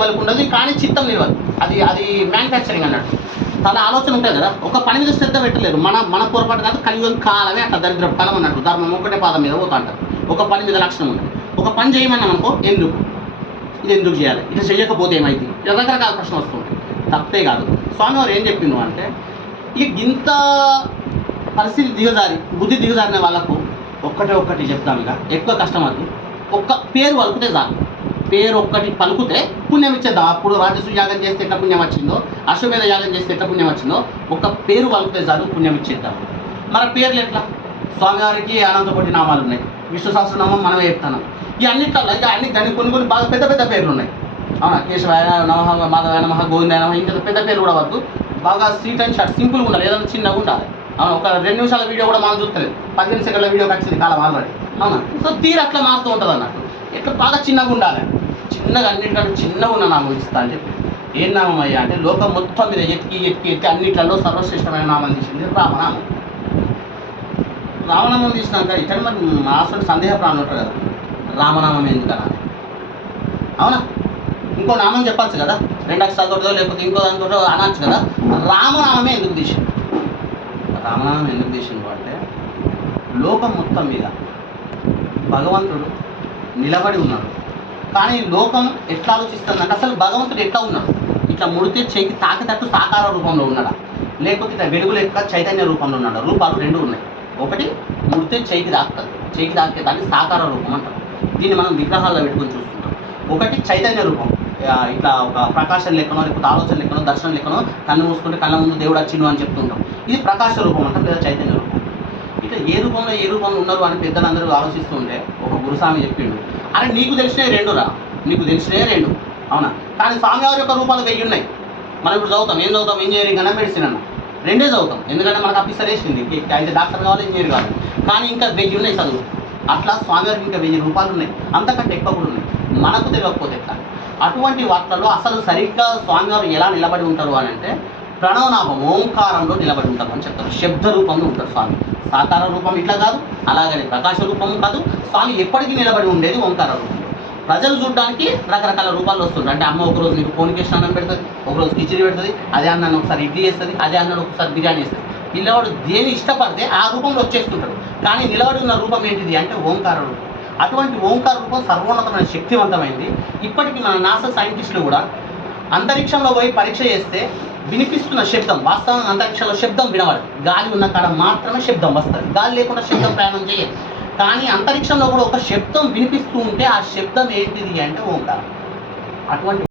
ఎవరికి ఉండదు, కానీ చిత్తం నిలవదు. అది అది మ్యానుఫ్యాక్చరింగ్ అన్నట్టు. తన ఆలోచన ఉంటుంది కదా, ఒక పని మీద శ్రద్ధ పెట్టలేరు. మన పొరపాటు కాదు, కలియుగం కాలమే అట్లా దరిద్రపు కాలం అన్నట్టు. ధర్మం ఒకటే పాదం మీద పోతా అంటారు. ఒక పని మీద లక్షణం ఉంటుంది. ఒక పని చేయమన్నాం అనుకో, ఎందుకు ఇది ఎందుకు చేయాలి, ఇది చేయకపోతే ఏమైంది, రకరకాల ప్రశ్న వస్తుంటాయి. తప్పే కాదు. స్వామివారు ఏం చెప్పిండు అంటే, ఇక ఇంత పరిస్థితి దిగజారి బుద్ధి దిగజారిన వాళ్ళకు ఒక్కటి చెప్తాం. ఇక ఎక్కువ కష్టం అది. ఒక్క పేరు పలుకుతే చాలు. పేరు ఒక్కటి పలుకుతే పుణ్యం ఇచ్చేద్దాం. అప్పుడు రాజసు యాగం చేస్తే ఎట్లా పుణ్యం వచ్చిందో, అశ్వమేధ యాగం చేస్తే ఎట్లా పుణ్యం వచ్చిందో, ఒక్క పేరు పలుకుతే చాలు పుణ్యం ఇచ్చేద్దాం. మన పేర్లు ఎట్లా? స్వామివారికి అనంతకోటి నామాలు ఉన్నాయి. విష్ణు సహస్రనామం మనమే చెప్తున్నాం. ఈ అన్నిట్లలో ఇక అన్ని దానికి కొన్ని బాగా పెద్ద పెద్ద పేర్లు ఉన్నాయి. అవునా, కేశవాయ నమః, మాధవాయ నమః, గోవిందాయ నమః, ఇంకా పెద్ద పేర్లు కూడా వద్దు. బాగా స్వీట్ అండ్ షార్ట్ సింపుల్గా ఉండాలి, ఏదైనా చిన్నగా ఉండాలి. అవును, ఒక 2 నిమిషాల వీడియో కూడా మనం చూస్తలేదు, 15 సెకండ్ల వీడియోకి వచ్చింది కాలం ఆల్రెడీ. అవునా, సో తీరు అట్లా మారుతూ ఉంటుంది అన్నట్టు. ఎట్లా బాగా చిన్నగా ఉండాలి, చిన్నగా అన్నింటికంటే చిన్నగా ఉన్న నామం ఇస్తా అని చెప్పి. ఏం నామం అయ్యా అంటే, లోకం మొత్తం మీద ఎత్తి అన్నిట్లలో సర్వశ్రేష్టమైన నామం తీసింది రామనామం. రామనామం తీసినాక ఇక్కడ మరి మాసంటే సందేహ ప్రాణం ఉంటారు కదా, రామనామం ఎందుకన్నా? అవునా, ఇంకో నామం చెప్పచ్చు కదా, 2 అక్షరాలతో లేకపోతే ఇంకో దానితో అనొచ్చు కదా. రామనామమే ఎందుకు తీసిండు? రామనామం ఎందుకు తీసిండు అంటే, లోకం మొత్తం మీద భగవంతుడు నిలబడి ఉన్నాడు. కానీ లోకం ఎట్లా ఆలోచిస్తుందంటే, అసలు భగవంతుడు ఎట్లా ఉన్నాడు? ఇట్లా ముడితే చేయికి తాకితట్టు సాకార రూపంలో ఉన్నాడా, లేకపోతే ఇట్లా వెలుగు లెక్క చైతన్య రూపంలో ఉన్నాడా? రూపాలు 2 ఉన్నాయి. ఒకటి ముడితే చేయికి తాకుతుంది, చేయికి తాకే దాన్ని సాకార రూపం అంటారు. దీన్ని మనం విగ్రహాల్లో పెట్టుకొని చూస్తుంటాం. ఒకటి చైతన్య రూపం, ఇట్లా ఒక ప్రకాశం లెక్కనో, లేకపోతే ఆలోచన లెక్కనో, దర్శనం లెక్కనో, కన్ను మూసుకుంటే కళ్ళ ముందు దేవుడు వచ్చిండు అని చెప్తుంటాం. ఇది ప్రకాశ రూపం అంటాం, లేదా చైతన్య రూపం. ఇట్లా ఏ రూపంలో ఉన్నారు అని పెద్దలందరూ ఆలోచిస్తూ ఉంటే ఒక గురుస్వామి చెప్పిండు, అరే నీకు తెలిసినవి 2 రా, నీకు తెలిసినవి 2. అవునా, కానీ స్వామివారి యొక్క రూపాలు 1000 ఉన్నాయి. మనం ఇప్పుడు చదువుతాం, ఏం చదువుతాం? ఇంజనీరింగ్ అన్న, మెడిసిన్ అన్న, 2 చదువుతాం. ఎందుకంటే మనకు ఆఫీసర్ వేసింది, అయితే డాక్టర్ కావాలి, ఇంజనీర్ కావాలి. కానీ ఇంకా 1000 ఉన్నాయి చదువు. అట్లా స్వామివారికి ఇంకా 1000 రూపాలు ఉన్నాయి, అంతకంటే ఎక్కువ కూడా ఉన్నాయి. మనకు తెలియకపోతే ఎట్లా? అటువంటి వాటిలలో అసలు సరిగ్గా స్వామివారు ఎలా నిలబడి ఉంటారు అని అంటే, ప్రణవనామం ఓంకారంలో నిలబడి ఉంటారు అని చెప్తారు. శబ్ద రూపంలో ఉంటారు స్వామి. సాకార రూపం ఇట్లా కాదు, అలాగని ప్రకాశ రూపం కాదు. స్వామి ఎప్పటికీ నిలబడి ఉండేది ఓంకార రూపంలో. ప్రజలు చూడడానికి రకరకాల రూపాల్లో వస్తుంటారు. అంటే అమ్మ ఒకరోజు నీకు పోనికేసిన అన్నం పెడుతుంది, ఒకరోజు కిచిడి పెడుతుంది, అదే అన్నాను ఒకసారి ఇడ్లీ చేస్తుంది, అదే అన్నాడు ఒకసారి బిర్యానీ చేస్తుంది. పిల్లవాడు దేని ఇష్టపడితే ఆ రూపంలో వచ్చేస్తుంటాడు. కానీ నిలబడి ఉన్న రూపం ఏంటిది అంటే ఓంకార రూపం. అటువంటి ఓంకార రూపం సర్వోన్నతమైన శక్తివంతమైంది. ఇప్పటికీ మన నాసా సైంటిస్టులు కూడా అంతరిక్షంలో పోయి పరీక్ష చేస్తే వినిపిస్తున్న శబ్దం, వాస్తవంగా అంతరిక్షంలో శబ్దం వినబడదు. గాలి ఉన్న కాడ మాత్రమే శబ్దం వస్తుంది, గాలి లేకుండా శబ్దం ప్రయాణం చేయదు. కానీ అంతరిక్షంలో కూడా ఒక శబ్దం వినిపిస్తూ ఉంటే ఆ శబ్దం ఏంటిది అంటే ఓంకారం. అటువంటి